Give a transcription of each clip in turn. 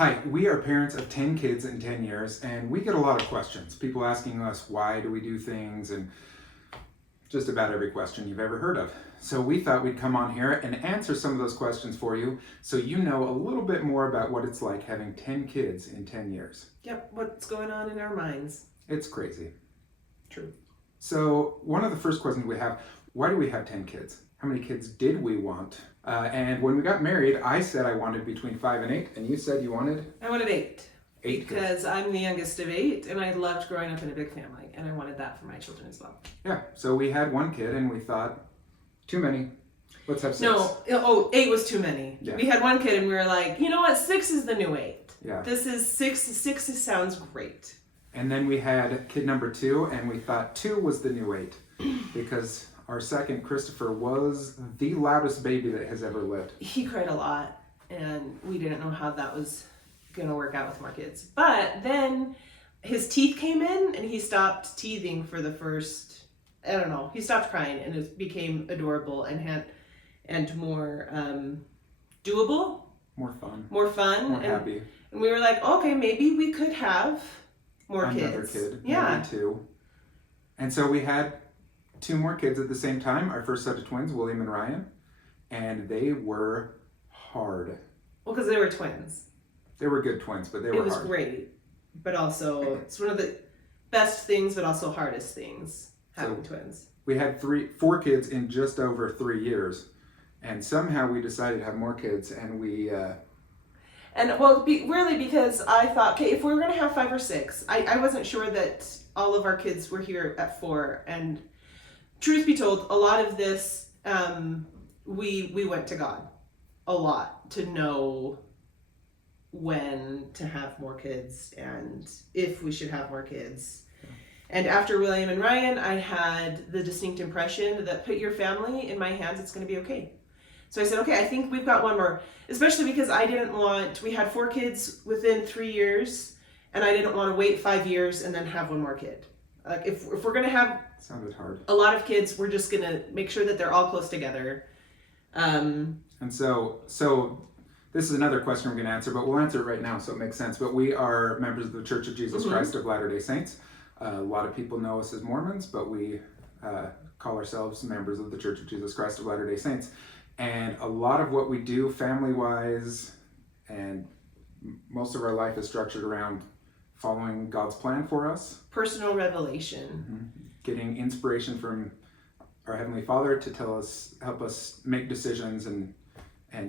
Hi, we are parents of 10 kids in 10 years, and we get a lot of questions. People asking us, why do we do things, and just about every question you've ever heard of. So we thought we'd come on here and answer some of those questions for you so you know a little bit more about what it's like having 10 kids in 10 years. Yep, what's going on in our minds. It's crazy. True. So one of the first questions we have, why do we have 10 kids? How many kids did we want? And when we got married, I said I wanted between 5 and 8, and you said you wanted? I wanted 8. 8 because kids. I'm the youngest of 8, and I loved growing up in a big family, and I wanted that for my children as well. Yeah, so we had one kid, and we thought, too many. Let's have 6. No, 8 was too many. Yeah. We had one kid, and we were like, you know what, 6 is the new 8. Yeah. This is 6. 6 sounds great. And then we had kid number 2, and we thought 2 was the new 8 because our second, Christopher, was the loudest baby that has ever lived. He cried a lot, and we didn't know how that was going to work out with more kids. But then his teeth came in, and he stopped teething for the first, I don't know, he stopped crying, and it became adorable and more doable. More fun. More fun. More happy. And we were like, okay, maybe we could have more Another kids. kid. Yeah. Maybe 2. And so we had 2 more kids at the same time, our first set of twins, William and Ryan, and they were hard. Well, because they were twins. They were good twins, but they were It was hard. great, but also it's one of the best things, but also hardest things, having twins. We had 4 kids in just over 3 years, and somehow we decided to have more kids, and we... And well, really because I thought, okay, if we were going to have 5 or 6, I wasn't sure that all of our kids were here at 4, and truth be told, a lot of this, we went to God a lot to know when to have more kids and if we should have more kids. And after William and Ryan, I had the distinct impression that put your family in my hands, it's going to be okay. So I said, okay, I think we've got one more, especially because I didn't want, we had 4 kids within 3 years, and I didn't want to wait 5 years and then have one more kid. Like if we're going to have Sounded hard. a lot of kids, we're just going to make sure that they're all close together. And so this is another question we're going to answer, but we'll answer it right now so it makes sense. But we are members of the Church of Jesus Christ of Latter-day Saints. A lot of people know us as Mormons, but we call ourselves members of the Church of Jesus Christ of Latter-day Saints. And a lot of what we do family-wise and most of our life is structured around following God's plan for us. Personal revelation. Mm-hmm. Getting inspiration from our Heavenly Father to help us make decisions and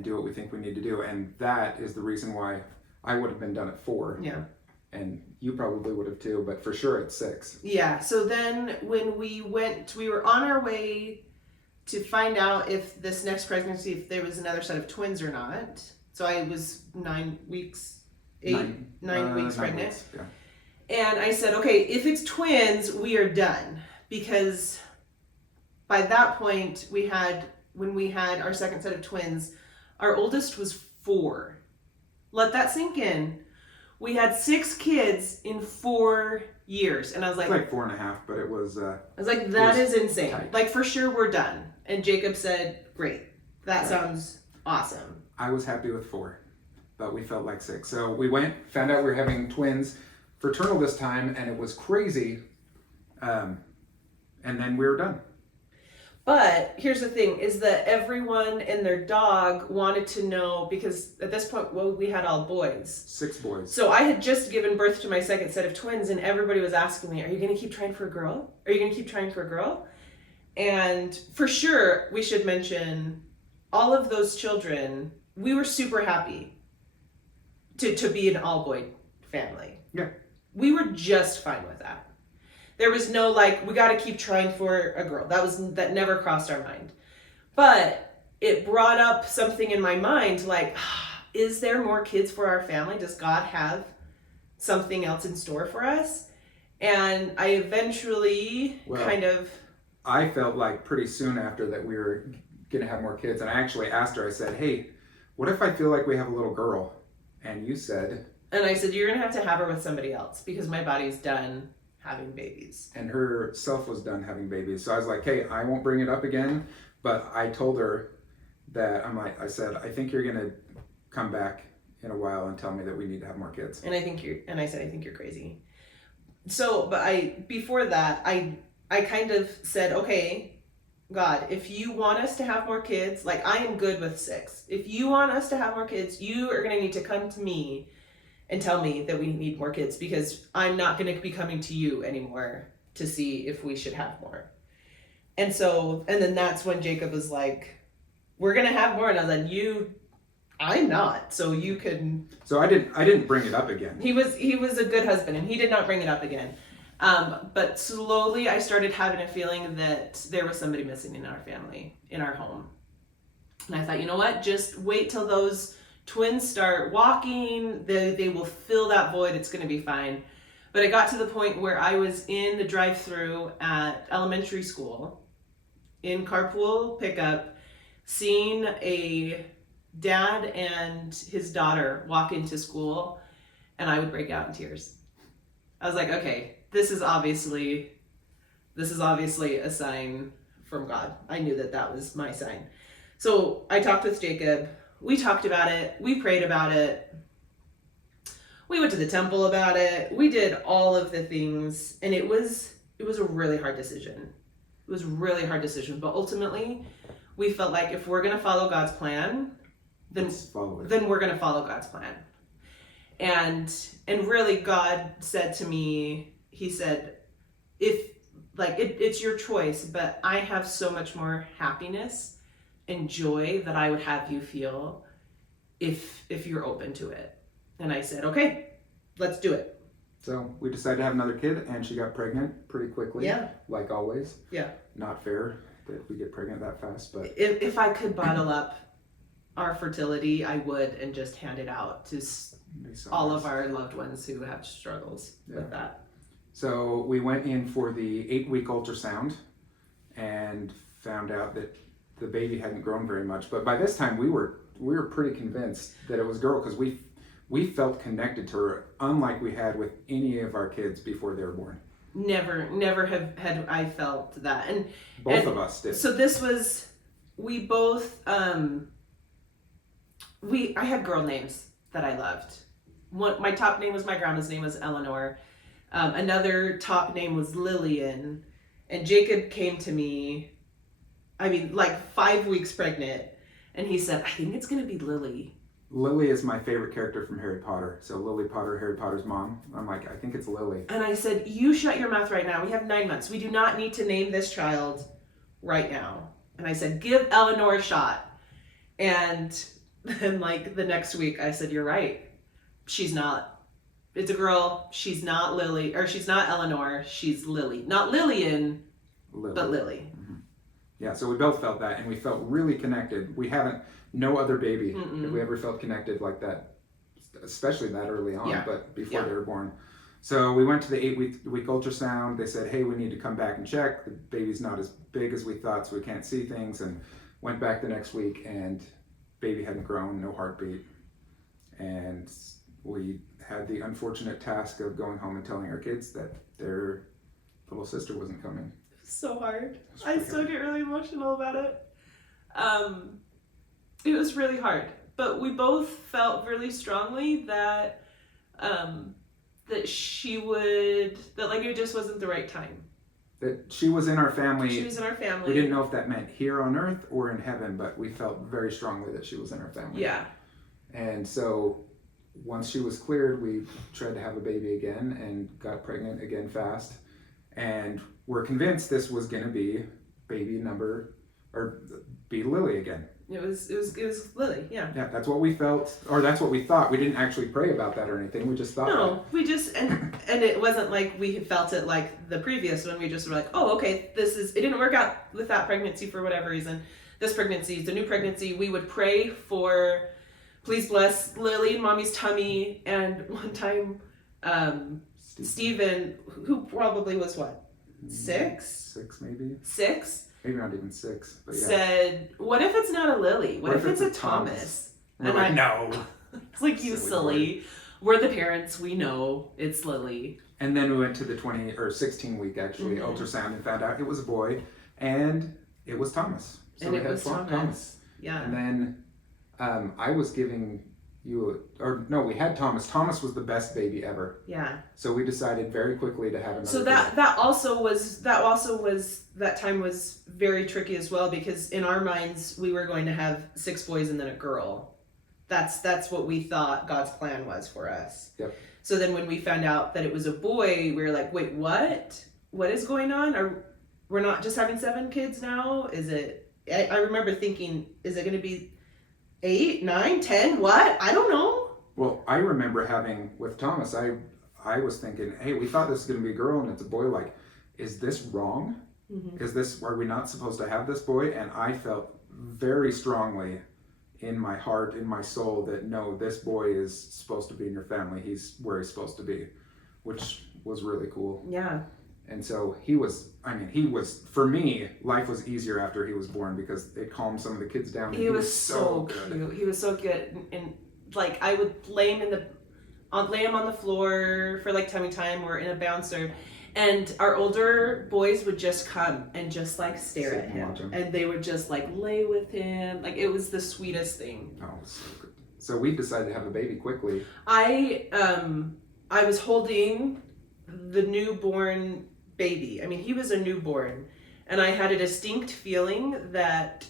do what we think we need to do. And that is the reason why I would have been done at 4. Yeah. And you probably would have too, but for sure at 6. Yeah. So then when we were on our way to find out if this next pregnancy, if there was another set of twins or not. So I was 9 weeks, 9 weeks pregnant. Weeks, yeah. And I said, okay, if it's twins, we are done. Because by that point, when we had our second set of twins, our oldest was 4. Let that sink in. We had 6 kids in 4 years. And I was like... It's like 4.5, but it was... I was like, that is insane. Tight. Like, for sure, we're done. And Jacob said, great. That sounds awesome. I was happy with 4, but we felt like 6. So we found out we were having twins, fraternal this time, and it was crazy. And then we were done. But here's the thing, is that everyone and their dog wanted to know, because at this point, well, we had all boys. 6 boys. So I had just given birth to my second set of twins, and everybody was asking me, are you going to keep trying for a girl? Are you going to keep trying for a girl? And for sure, we should mention all of those children, we were super happy to be an all-boy family. Yeah. We were just fine with that. There was no like, we got to keep trying for a girl. That never crossed our mind. But it brought up something in my mind like, is there more kids for our family? Does God have something else in store for us? And I eventually I felt like pretty soon after that we were going to have more kids. And I actually asked her, I said, hey, what if I feel like we have a little girl? And you said... And I said, you're going to have her with somebody else because my body's done having babies. And her self was done having babies. So I was like, hey, I won't bring it up again. But I told her that I said, I think you're going to come back in a while and tell me that we need to have more kids. And I said, I think you're crazy. So, but before that, I kind of said, okay, God, if you want us to have more kids, like I am good with 6. If you want us to have more kids, you are going to need to come to me and tell me that we need more kids, because I'm not going to be coming to you anymore to see if we should have more. And then that's when Jacob was like, we're going to have more. And I was like, I'm not, so you can. So I didn't bring it up again. He was a good husband, and he did not bring it up again. But slowly I started having a feeling that there was somebody missing in our family, in our home. And I thought, you know what? Just wait till those twins start walking. They will fill that void. It's going to be fine. But I got to the point where I was in the drive-thru at elementary school, in carpool pickup, seeing a dad and his daughter walk into school, and I would break out in tears. I was like, okay, this is obviously a sign from God. I knew that was my sign. So I talked with Jacob. We talked about it. We prayed about it. We went to the temple about it. We did all of the things, and it was a really hard decision. It was a really hard decision, but ultimately we felt like if we're going to follow God's plan, then we're going to follow God's plan. And really God said to me, he said, it's your choice, but I have so much more happiness and joy that I would have you feel if you're open to it. And I said, okay, let's do it. So we decided to have another kid, and she got pregnant pretty quickly. Yeah. Like always. Yeah. Not fair that we get pregnant that fast, but if I could bottle up our fertility, I would, and just hand it out to all of our loved ones who have struggles with that. So we went in for the 8-week ultrasound and found out that the baby hadn't grown very much. But by this time we were pretty convinced that it was a girl, because we felt connected to her, unlike we had with any of our kids before they were born. Never had I felt that. And both of us did. So this was, we both, I had girl names that I loved. My top name was, my grandma's name was Eleanor. Another top name was Lillian. And Jacob came to me, 5 weeks pregnant, and he said, I think it's going to be Lily. Lily is my favorite character from Harry Potter. So Lily Potter, Harry Potter's mom. I'm like, I think it's Lily. And I said, you shut your mouth right now. We have 9 months. We do not need to name this child right now. And I said, give Eleanor a shot. And then the next week I said, you're right. She's not. It's a girl. She's not Lily, or she's not Eleanor. She's Lily. Not Lillian, but Lily. Mm-hmm. Yeah, so we both felt that, and we felt really connected. We haven't, no other baby have we ever felt connected like that, especially that early on, but before they were born. So we went to the 8-week ultrasound. They said, hey, we need to come back and check. The baby's not as big as we thought, so we can't see things. And went back the next week, and baby hadn't grown, no heartbeat. And we had the unfortunate task of going home and telling our kids that their little sister wasn't coming. So hard. I still get really emotional about it. It was really hard, but we both felt really strongly that it just wasn't the right time. That she was in our family. She was in our family. We didn't know if that meant here on earth or in heaven, but we felt very strongly that she was in our family. Yeah. And so once she was cleared, we tried to have a baby again and got pregnant again fast. And we're convinced this was going to be be Lily again. It was Lily, yeah. Yeah, that's what we felt, or that's what we thought. We didn't actually pray about that or anything. We just thought No, we just, and it wasn't like we felt it like the previous one. We just were like, oh, okay, it didn't work out with that pregnancy for whatever reason. This pregnancy is a new pregnancy. We would pray for, please bless Lily and Mommy's tummy. And one time, Stephen, who probably was what? 6? 6 maybe? 6? Maybe not even 6, but yeah. Said, what if it's not a Lily? What if it's a Thomas? And we're like, no. It's like, you silly. We're the parents. We know it's Lily. And then we went to the 16 week actually ultrasound and found out it was a boy, and it was Thomas. So and it was Thomas. Yeah. And then I was giving we had Thomas. Thomas was the best baby ever. Yeah. So we decided very quickly to have another. So that time was very tricky as well, because in our minds we were going to have 6 boys and then a girl. That's what we thought God's plan was for us. Yep. So then when we found out that it was a boy, we were like, wait, what? What is going on? We're not just having 7 kids now? Is it? I remember thinking, is it going to be 8, 9, 10? What? I don't know. Well, I remember having with Thomas, I was thinking, hey, we thought this was going to be a girl and it's a boy. Like, is this wrong? Mm-hmm. Are we not supposed to have this boy? And I felt very strongly in my heart, in my soul, that no, this boy is supposed to be in your family. He's where he's supposed to be, which was really cool. Yeah. And so he was, for me, life was easier after he was born because it calmed some of the kids down. He was so cute. He was so good. And like, I would lay him on the floor for like tummy time or in a bouncer. And our older boys would just come and just like stare at him. And they would just like lay with him. Like, it was the sweetest thing. Oh, it was so good. So we decided to have a baby quickly. I was holding the newborn baby. I mean, he was a newborn, and I had a distinct feeling that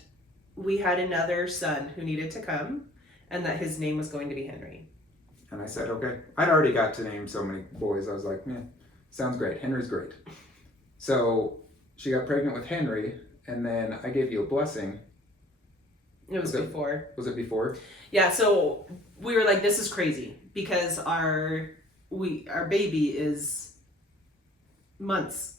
we had another son who needed to come, and that his name was going to be Henry. And I said, okay. I'd already got to name so many boys. I was like, sounds great. Henry's great. So she got pregnant with Henry, and then I gave you a blessing. It was before. Was it before? Yeah, so we were like, this is crazy, because our baby is months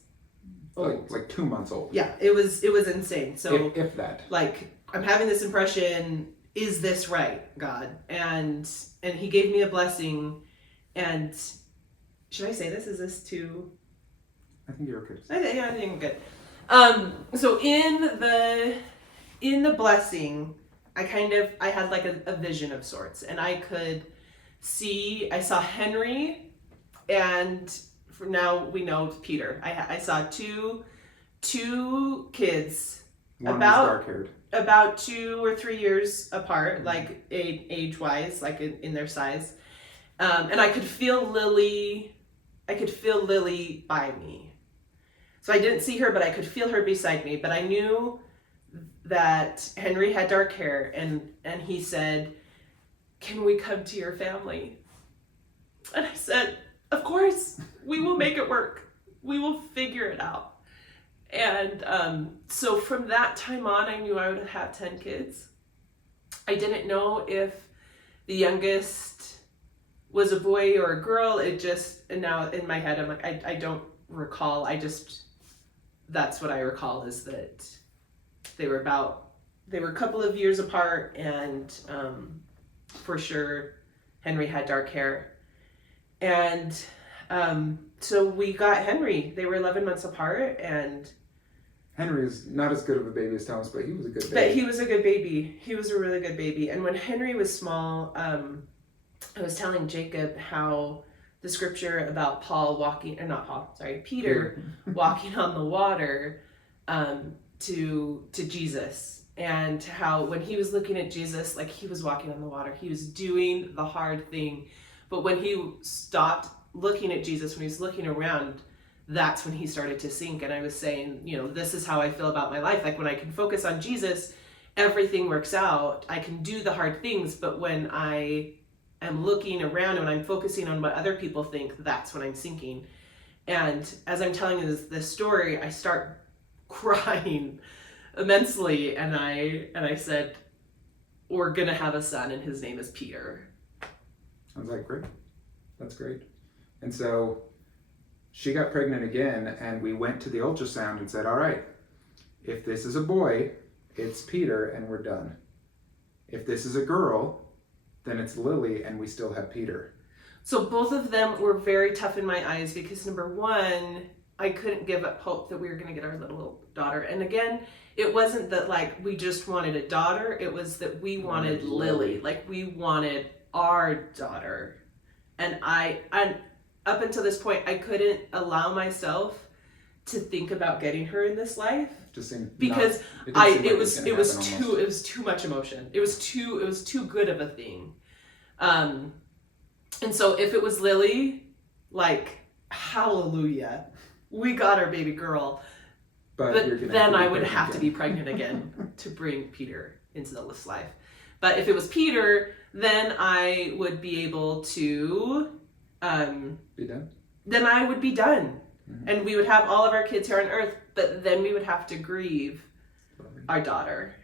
old. Like 2 months old. Yeah, it was insane. So if that. Like, I'm having this impression, is this right, God? And he gave me a blessing. And should I say this? Is this too? I think you're okay. I think I'm good. So in the blessing, I had like a vision of sorts, and I saw Henry, and for now we know Peter. I saw two kids, One was dark-haired. about 2 or 3 years apart, like age-wise, like in their size. And I could feel Lily by me. So I didn't see her, but I could feel her beside me. But I knew that Henry had dark hair, and he said, "Can we come to your family?" And I said, "Of course, we will make it work. We will figure it out." And so from that time on, I knew I would have 10 kids. I didn't know if the youngest was a boy or a girl. And now in my head, I'm like, I don't recall. That's what I recall, is that they were a couple of years apart, and for sure Henry had dark hair. And so we got Henry. They were 11 months apart, and Henry is not as good of a baby as Thomas, but he was a good baby. But he was a good baby. He was a really good baby. And when Henry was small, I was telling Jacob how the scripture about Peter walking on the water to Jesus, and how when he was looking at Jesus, like, he was walking on the water, he was doing the hard thing, but when he stopped looking at Jesus, when he was looking around, that's when he started to sink. And I was saying, this is how I feel about my life. Like, when I can focus on Jesus, everything works out. I can do the hard things, but when I am looking around and when I'm focusing on what other people think, that's when I'm sinking. And as I'm telling you this story, I start crying immensely, and I said, we're gonna have a son, and his name is Peter. I was like, great. That's great. And so she got pregnant again, and we went to the ultrasound and said, all right, if this is a boy, it's Peter, and we're done. If this is a girl, then it's Lily, and we still have Peter. So both of them were very tough in my eyes, because number one, I couldn't give up hope that we were going to get our little daughter. And again, it wasn't that like we just wanted a daughter, it was that we wanted Lily. Like, we wanted our daughter. And up until this point, I couldn't allow myself to think about getting her in this life, because it was too much emotion. It was too good of a thing. And so if it was Lily, like, hallelujah, we got our baby girl. But then I would have to be pregnant again to bring Peter into this life. But if it was Peter, then I would be able to be done. Then I would be done. Mm-hmm. And we would have all of our kids here on earth, but then we would have to grieve our daughter,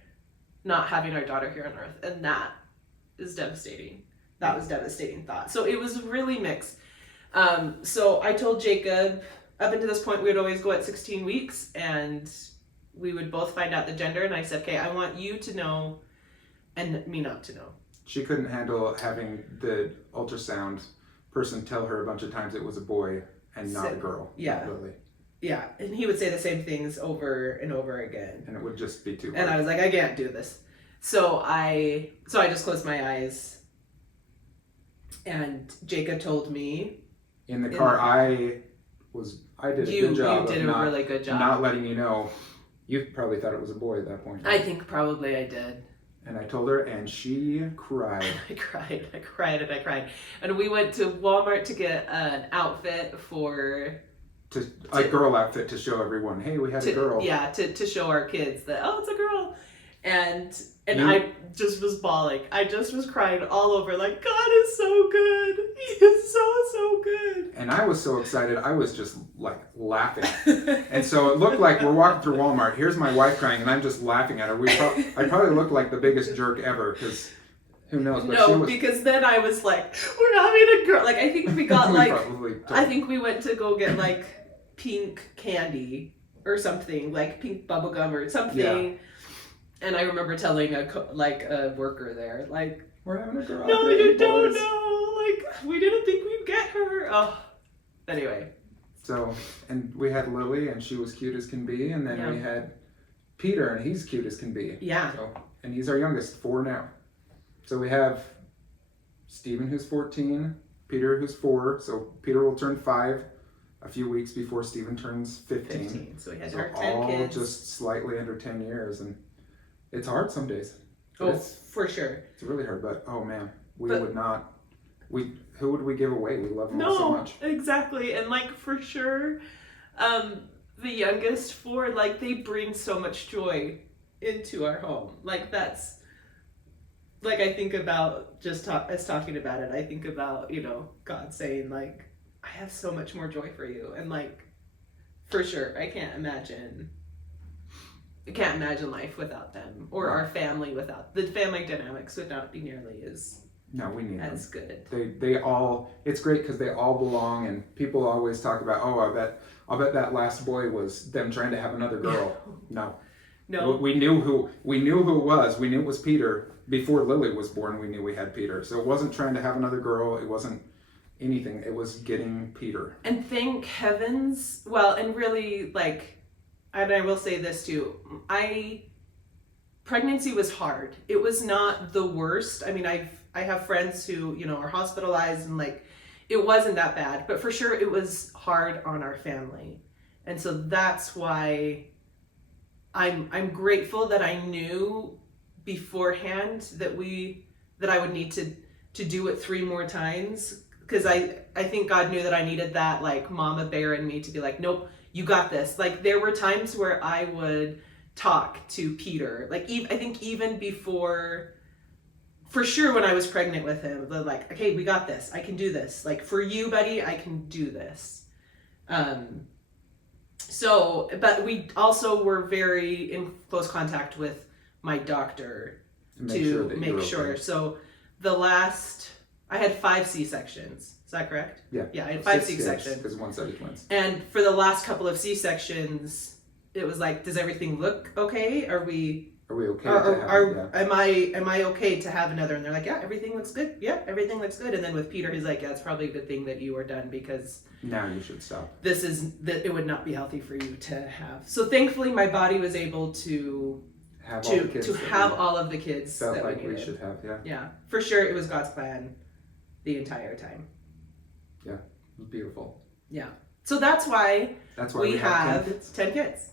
not having our daughter here on earth. And that is devastating. That was a devastating thought. So it was really mixed. So I told Jacob, up until this point, we would always go at 16 weeks and we would both find out the gender. And I said, okay, I want you to know and me not to know. She couldn't handle having the ultrasound person tell her a bunch of times it was a boy and not a girl. Yeah. Lily. Yeah. And he would say the same things over and over again. And it would just be too hard. And I was like, I can't do this. So I just closed my eyes. And Jacob told me. In the car, I did a good job. You did a really good job. Not letting you know. You probably thought it was a boy at that point. I think probably I did. And I told her, and she cried. I cried. And we went to Walmart to get an outfit a girl outfit to show everyone, hey, we had a girl. Yeah, to show our kids that, oh, it's a girl. And I just was bawling. I just was crying all over, like, God is so good. He is so good. And I was so excited, I was just like laughing. And so it looked like we're walking through Walmart. Here's my wife crying, and I'm just laughing at her. I probably looked like the biggest jerk ever, because who knows? But because then I was like, we're having a girl. Like, I think we got I think we went to go get like pink candy or something, like pink bubble gum or something. Yeah. And I remember telling a worker there, like, we're having a girl. No, you don't know. Like, we didn't think we'd get her. Oh, anyway. So, and we had Lily, and she was cute as can be, and then we had Peter, and he's cute as can be. Yeah. So, and he's our youngest, 4 now. So we have Stephen, who's 14, Peter, who's 4. So Peter will turn 5 a few weeks before Stephen turns 15. So we had our 10 all kids. Just slightly under 10 years, and it's hard some days. For sure. It's really hard, but oh man, who would we give away? We love them all so much. Exactly. And like, for sure, the youngest 4, like, they bring so much joy into our home. Like, that's, like, I think about as talking about it, I think about, God saying, like, I have so much more joy for you. And like, for sure, I can't imagine life without them, or our family without the family dynamics would not be nearly as we need as them. good. They all, it's great because they all belong, and people always talk about, I'll bet that last boy was them trying to have another girl. No. We knew who it was. We knew it was Peter before Lily was born. We knew we had Peter, so it wasn't trying to have another girl. It wasn't anything. It was getting Peter. And thank heavens. Well, and really, like. And I will say this too, pregnancy was hard. It was not the worst. I mean, I have friends who, are hospitalized, and like, it wasn't that bad, but for sure it was hard on our family. And so that's why I'm grateful that I knew beforehand that I would need to do it 3 more times. Because I think God knew that I needed that, like, mama bear in me to be like, nope, you got this. Like, there were times where I would talk to Peter, like, I think even before, for sure when I was pregnant with him, they're like, okay, we got this. I can do this. Like, for you, buddy, I can do this. But we also were very in close contact with my doctor to make sure. So I had 5 C-sections. Is that correct? Yeah. Yeah, I had 5 C-sections. Because one set of twins. And for the last couple of C-sections, it was like, does everything look okay? Are we okay? Am I okay to have another? And they're like, yeah, everything looks good. Yeah, everything looks good. And then with Peter, he's like, yeah, it's probably a good thing that you are done, because now you should stop. It would not be healthy for you to have. So thankfully, my body was able to have all of the kids felt that like we needed. We should have. Yeah. Yeah, for sure, it was God's plan the entire time. Yeah, it was beautiful. Yeah. So that's why we have 10 kids.